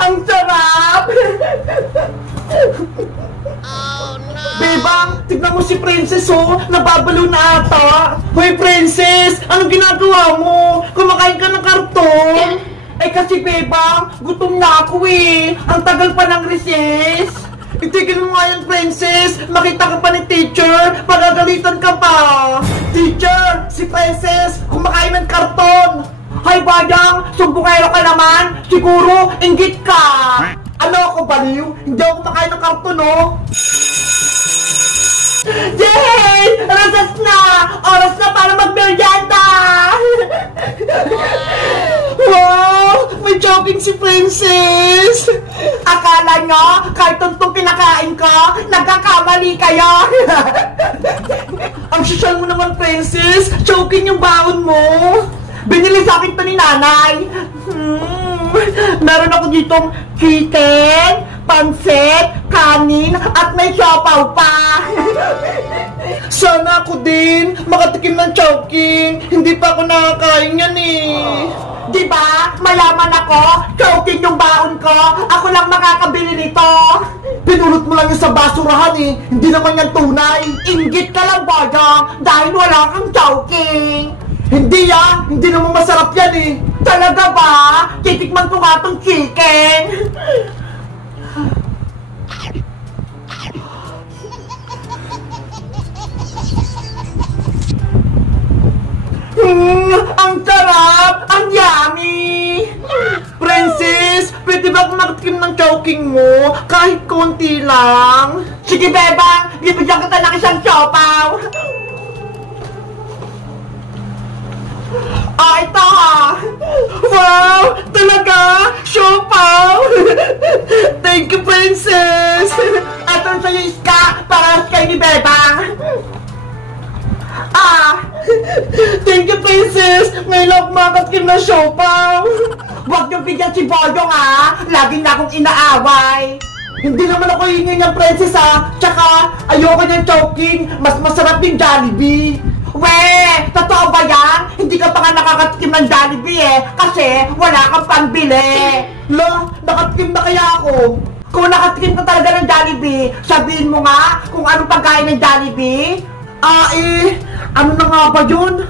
Ang sarap! Bebang, tignan mo si Princess oh, nababalo na ata. Hoy Princess, anong ginagawa mo? Kumakain ka ng karton? Eh kasi Bebang, gutom na ako eh. Ang tagal pa ng recess. Itigil mo nga yan Princess, makita ka pa ni teacher, magagalitan ka pa. Teacher, si Princess, kumakain ng karton. Hay Badang, sumbungero ka naman, siguro inggit ka. Ano ako baliw? Hindi ako kumakain ng karton oh. Yay! Rasas na! Oras na para mag-merienda! Wow! May jogging si Princess! Akala nyo, kahit tuntong kinakain ko, nagkakamali kayo! Ang social mo naman, Princess! Jogging yung baon mo! Binili sa akin to ni nanay! Meron ako ditong chicken, pansit, kanin, at may siopaw pa! Sana ako din makatikim ng chowking. Hindi pa ako nakakain yan eh. Diba? Mayaman ako. Chowking yung baon ko. Ako lang makakabili nito. Pinulot mo lang yung sa basurahan eh. Hindi naman yan tunay. Inggit ka lang, Badang, dahil wala kang chowking. Hindi yan. Hindi naman masarap yan eh. Talaga ba? Titikman ko nga tong chicken. Ang sarap! Ang yummy! Princess, pwede ba akong makatikim ng chowking mo? Kahit konti lang. Sige, Bebang! Bibigyan kita ng isang siopaw! Ah, ito ha! Wow! Talaga? Siopaw! Thank you, Princess! Ato sa'yo, Iska! Para kayo ni Bebang! Ah! Thank you, Princess! Ngayon ako makatikim ng siopaw! Huwag niyo bigyan si Boyong ha! Lagi na akong inaaway! Hindi naman ako hingin ng Princess ha! Tsaka, ayoko niyang chowking! Mas masarap yung Jollibee! Weh! Totoo ba yan? Hindi ka pa nga nakakatikim ng Jollibee eh! Kasi wala kang pambili! Lo, nakatikim na kaya ako? Kung nakatikim ka talaga ng Jollibee, sabihin mo nga kung anong pagkain ng Jollibee? Ah ano na nga ba yun?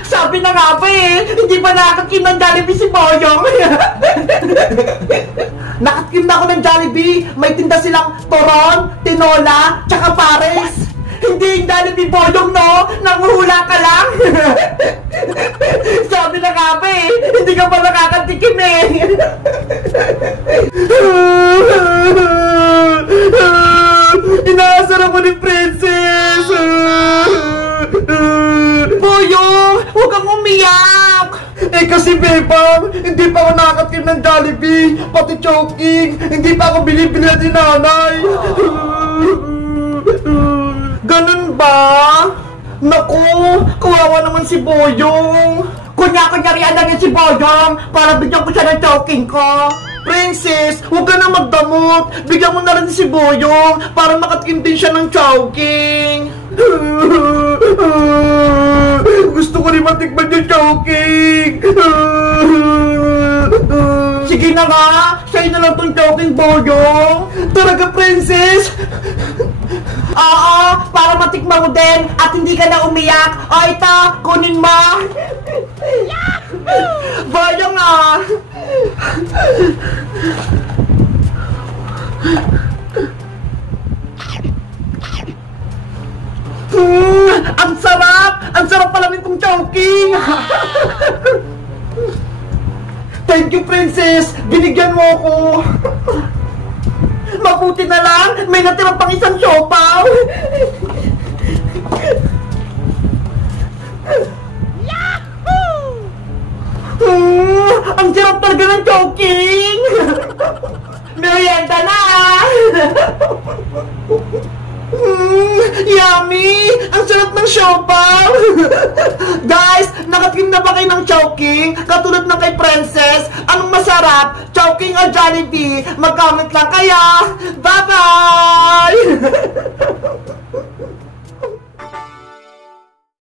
Sabi na nga ba eh, hindi ba nakatikim ng Jollibee si Boyong? Nakatikim na ako ng Jollibee, may tinda silang toron, tinola, tsaka pares. Hindi yung Jollibee Boyong no, nanguhula ka lang. Sabi na nga ba eh, hindi ka pa nakakatikim eh. Inaasar ako ni Princess! Boyong! Huwag kang umiyak! Eh kasi Bebang, hindi pa ako nakatikim ng Jollibee, pati chowking, hindi pa ako bilibili ni nanay. Ganun ba? Naku, kawawa naman si Boyong. Kunya-kunyarian lang yan si Boyong para bigyan ko siya ng chowking ko. Princess, huwag ka na magdamot. Bigyan mo na rin si Boyong para makatikim din siya ng chowking. Gusto ko rin matikman yung chowking. Sige na nga, sa'yo na lang tong chowking, Boyong. Talaga, Princess? Oo, para matikman mo din at hindi ka na umiyak. O ito, kunin mo. Boyong ah. Ang sarap! Ang sarap pala nitong chowking! Thank you, Princess! Binigyan mo ako! Mabuti na lang! May natirang pang isang siopaw! Ang sarap talaga ng chowking! Merienda na! Yummy! Ang sarap ng siopaw! Guys, nakatikim na ba kayo ng chowking? Katulad ng kay Princess? Anong masarap? Chowking o Jollibee? Mag-comment lang kayo! Bye-bye!